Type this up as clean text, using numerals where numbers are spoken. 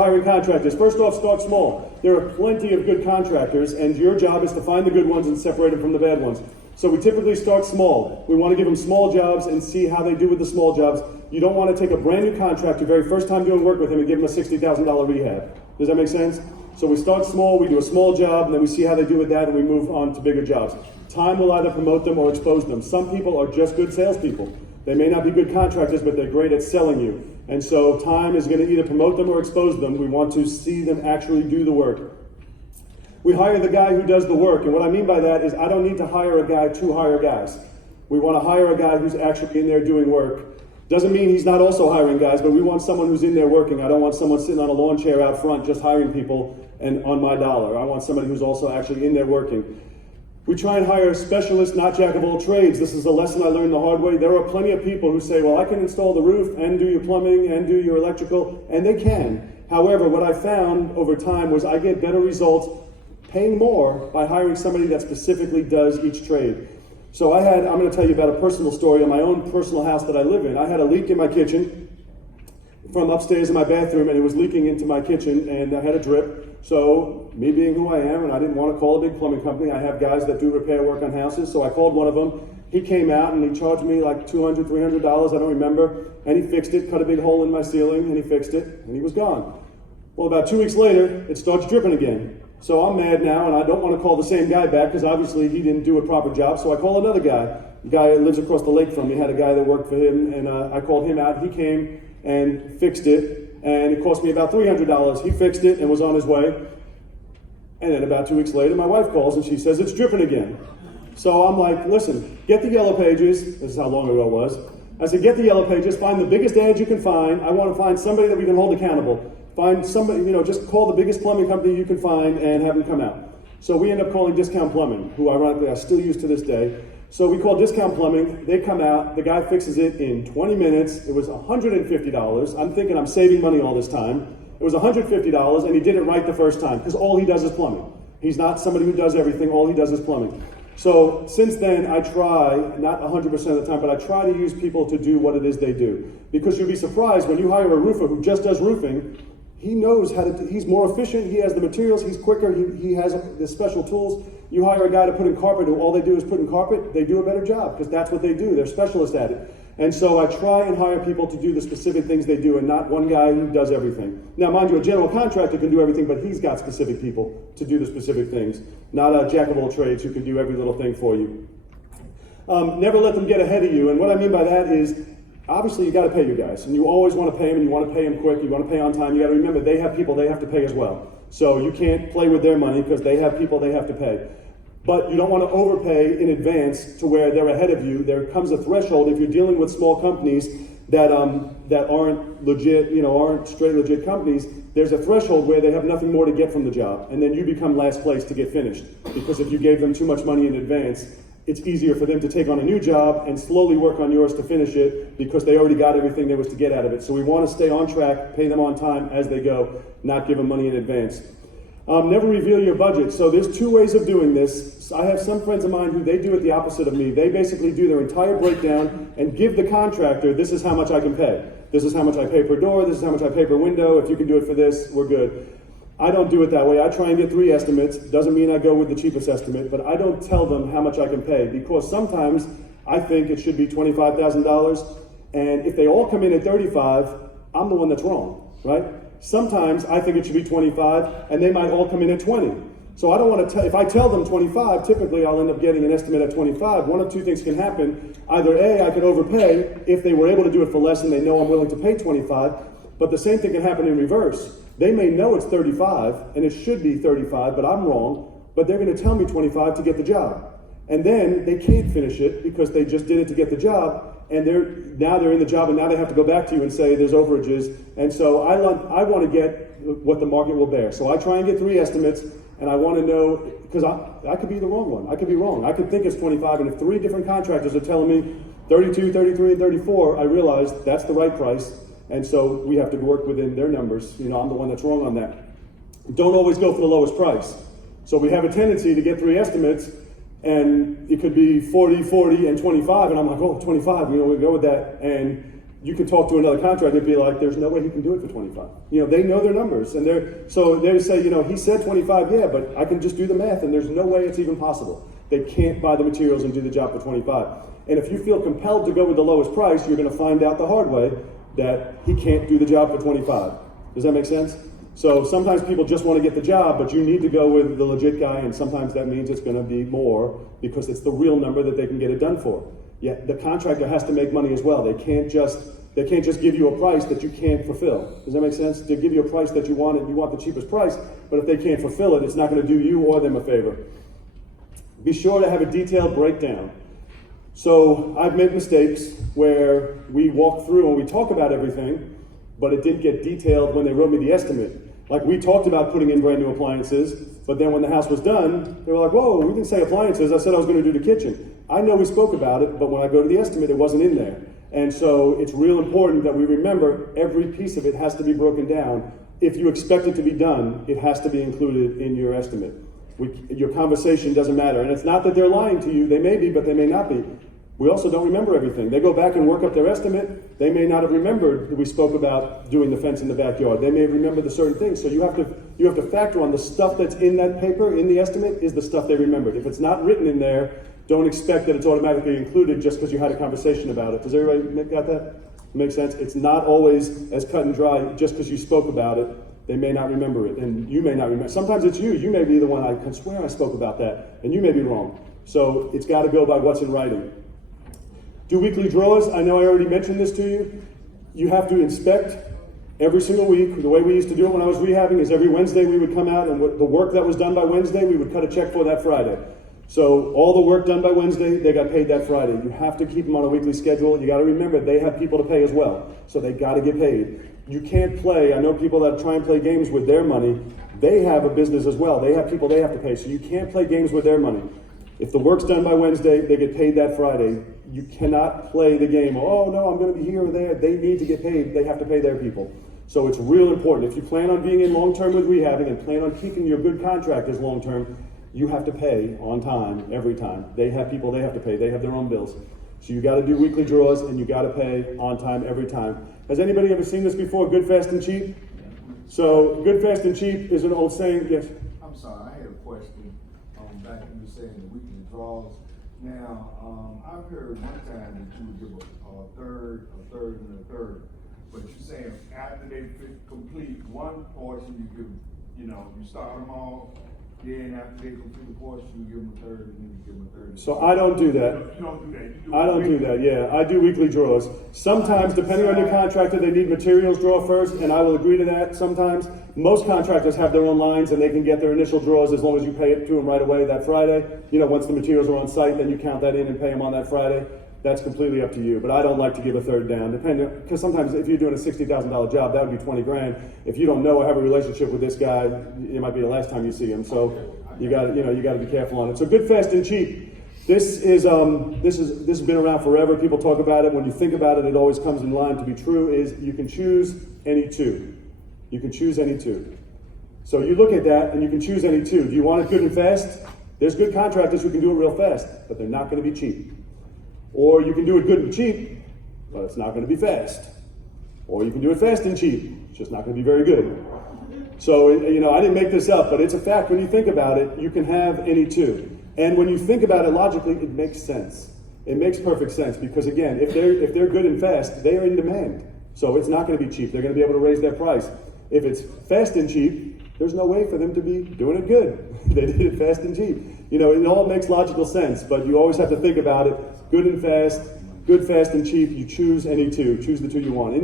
hiring contractors. First off, start small. There are plenty of good contractors, and your job is to find the good ones and separate them from the bad ones. So we typically start small. We want to give them small jobs and see how they do with the small jobs. You don't want to take a brand new contractor, very first time doing work with him, and give him a $60,000 rehab. Does that make sense? So we start small, we do a small job, and then we see how they do with that, and we move on to bigger jobs. Time will either promote them or expose them. Some people are just good salespeople. They may not be good contractors, but they're great at selling you. And so time is going to either promote them or expose them. We want to see them actually do the work. We hire the guy who does the work, and what I mean by that is I don't need to hire a guy to hire guys. We want to hire a guy who's actually in there doing work. Doesn't mean he's not also hiring guys, but we want someone who's in there working. I don't want someone sitting on a lawn chair out front just hiring people and on my dollar. I want somebody who's also actually in there working. We try and hire specialists, not jack of all trades. This is a lesson I learned the hard way. There are plenty of people who say, well, I can install the roof and do your plumbing and do your electrical, and they can. However, what I found over time was I get better results paying more by hiring somebody that specifically does each trade. So I'm going to tell you about a personal story on my own personal house that I live in. I had a leak in my kitchen from upstairs in my bathroom, and it was leaking into my kitchen, and I had a drip. So me being who I am, and I didn't want to call a big plumbing company, I have guys that do repair work on houses, so I called one of them. He came out and he charged me like $200, $300, I don't remember, and he fixed it, cut a big hole in my ceiling, and he fixed it, and he was gone. Well, about 2 weeks later, it starts dripping again. So I'm mad now, and I don't want to call the same guy back because obviously he didn't do a proper job. So I call another guy. The guy that lives across the lake from me had a guy that worked for him, and I called him out. He came and fixed it, and it cost me about $300. He fixed it and was on his way. And then about 2 weeks later, my wife calls and she says it's dripping again. So I'm like, listen, get the yellow pages. This is how long ago it was. I said, get the yellow pages, find the biggest ads you can find. I want to find somebody that we can hold accountable. Find somebody, just call the biggest plumbing company you can find and have them come out. So we end up calling Discount Plumbing, who ironically I still use to this day. So we call Discount Plumbing, they come out, the guy fixes it in 20 minutes. It was $150. I'm thinking I'm saving money all this time. It was $150, and he did it right the first time, because all he does is plumbing. He's not somebody who does everything, all he does is plumbing. So since then, I try, not 100% of the time, but I try to use people to do what it is they do. Because you'll be surprised when you hire a roofer who just does roofing, he knows how to, he's more efficient, he has the materials, he's quicker, he has the special tools. You hire a guy to put in carpet who all they do is put in carpet, they do a better job because that's what they do, they're specialists at it. And so I try and hire people to do the specific things they do and not one guy who does everything. Now mind you, a general contractor can do everything, but he's got specific people to do the specific things, not a jack of all trades who can do every little thing for you. Never let them get ahead of you, and what I mean by that is, obviously, you got to pay your guys, and you always want to pay them, and you want to pay them quick, you want to pay on time. You got to remember, they have people they have to pay as well. So you can't play with their money because they have people they have to pay. But you don't want to overpay in advance to where they're ahead of you. There comes a threshold if you're dealing with small companies that aren't legit, aren't straight legit companies. There's a threshold where they have nothing more to get from the job, and then you become last place to get finished. Because if you gave them too much money in advance, it's easier for them to take on a new job and slowly work on yours to finish it because they already got everything there was to get out of it. So we want to stay on track, pay them on time as they go, not give them money in advance. Never reveal your budget. So there's two ways of doing this. I have some friends of mine who they do it the opposite of me. They basically do their entire breakdown and give the contractor, this is how much I can pay. This is how much I pay per door. This is how much I pay per window. If you can do it for this, we're good. I don't do it that way. I try and get 3 estimates. Doesn't mean I go with the cheapest estimate, but I don't tell them how much I can pay because sometimes I think it should be $25,000, and if they all come in at 35, I'm the one that's wrong, right? Sometimes I think it should be 25, and they might all come in at 20. So I don't want to if I tell them 25, typically I'll end up getting an estimate at 25. One of two things can happen. Either A, I could overpay if they were able to do it for less and they know I'm willing to pay 25, but the same thing can happen in reverse. They may know it's 35, and it should be 35, but I'm wrong, but they're going to tell me 25 to get the job. And then they can't finish it because they just did it to get the job, and now they're in the job, and now they have to go back to you and say there's overages. And so I want to get what the market will bear. So I try and get 3 estimates, and I want to know, because I could be the wrong one. I could be wrong. I could think it's 25, and if 3 different contractors are telling me 32, 33, and 34, I realize that's the right price. And so we have to work within their numbers. I'm the one that's wrong on that. Don't always go for the lowest price. So we have a tendency to get 3 estimates, and it could be 40, 40, and 25, and I'm like, oh, 25, we go with that. And you could talk to another contractor and be like, there's no way he can do it for 25. You know, they know their numbers, and they say, you know, he said 25, yeah, but I can just do the math, and there's no way it's even possible. They can't buy the materials and do the job for 25. And if you feel compelled to go with the lowest price, you're going to find out the hard way that he can't do the job for 25. Does that make sense? So sometimes people just want to get the job, but you need to go with the legit guy, and sometimes that means it's going to be more because it's the real number that they can get it done for. Yeah, the contractor has to make money as well. They can't just give you a price that you can't fulfill. Does that make sense? They give you a price that you want, and you want the cheapest price, but if they can't fulfill it, it's not going to do you or them a favor. Be sure to have a detailed breakdown. So I've made mistakes where we walk through and we talk about everything, but it didn't get detailed when they wrote me the estimate. Like, we talked about putting in brand new appliances, but then when the house was done, they were like, whoa, we didn't say appliances. I said I was going to do the kitchen. I know we spoke about it, but when I go to the estimate, it wasn't in there. And so it's real important that we remember every piece of it has to be broken down. If you expect it to be done, it has to be included in your estimate. Your conversation doesn't matter. And it's not that they're lying to you. They may be, but they may not be. We also don't remember everything. They go back and work up their estimate. They may not have remembered that we spoke about doing the fence in the backyard. They may remember the certain things. So you have to factor on the stuff that's in that paper, in the estimate, is the stuff they remembered. If it's not written in there, don't expect that it's automatically included just because you had a conversation about it. Does everybody got that? Make sense? It's not always as cut and dry just because you spoke about it. They may not remember it, and you may not remember. Sometimes it's you. You may be the one, I can swear I spoke about that, and you may be wrong. So it's got to go by what's in writing. Do weekly draws. I know I already mentioned this to you. You have to inspect every single week. The way we used to do it when I was rehabbing is every Wednesday we would come out, and the work that was done by Wednesday, we would cut a check for that Friday. So all the work done by Wednesday, they got paid that Friday. You have to keep them on a weekly schedule. You got to remember they have people to pay as well, so they got to get paid. You can't play. I know people that try and play games with their money. They have a business as well. They have people they have to pay, so you can't play games with their money. If the work's done by Wednesday, they get paid that Friday. You cannot play the game, oh no, I'm going to be here or there. They need to get paid. They have to pay their people. So it's real important. If you plan on being in long-term with rehabbing and plan on keeping your good contractors long-term, you have to pay on time, every time. They have people they have to pay. They have their own bills. So you got to do weekly draws, and you got to pay on time, every time. Has anybody ever seen this before, good, fast, and cheap? So good, fast, and cheap is an old saying. Yes? I'm sorry, I had a question. Back when you were saying the weekly draws. Now, I've heard one time that you would give a third, and a third. But you're saying after they complete one portion, you give, you start them all. Then after they complete the portion, you give them a third, and then you give them a third. So I don't do that. You don't do that. You do I don't do that, yeah. I do weekly draws. Sometimes, depending on your contractor, they need materials draw first, and I will agree to that sometimes. Most contractors have their own lines, and they can get their initial draws as long as you pay it to them right away that Friday. Once the materials are on site, then you count that in and pay them on that Friday. That's completely up to you, but I don't like to give a third down, because sometimes if you're doing a $60,000 job, that would be 20 grand. If you don't know or have a relationship with this guy, it might be the last time you see him. So you got to be careful on it. So good, fast, and cheap. This has been around forever. People talk about it. When you think about it, it always comes in line to be true. Is you can choose any two. You can choose any two. So you look at that and you can choose any two. Do you want it good and fast? There's good contractors who can do it real fast, but they're not going to be cheap. Or you can do it good and cheap, but it's not going to be fast. Or you can do it fast and cheap. It's just not going to be very good. So, I didn't make this up, but it's a fact. When you think about it, you can have any two. And when you think about it logically, it makes sense. It makes perfect sense because, again, if they're good and fast, they are in demand. So it's not going to be cheap. They're going to be able to raise their price. If it's fast and cheap, there's no way for them to be doing it good. They did it fast and cheap. It all makes logical sense, but you always have to think about it. Good and fast, good, fast, and cheap. You choose any two. Choose the two you want.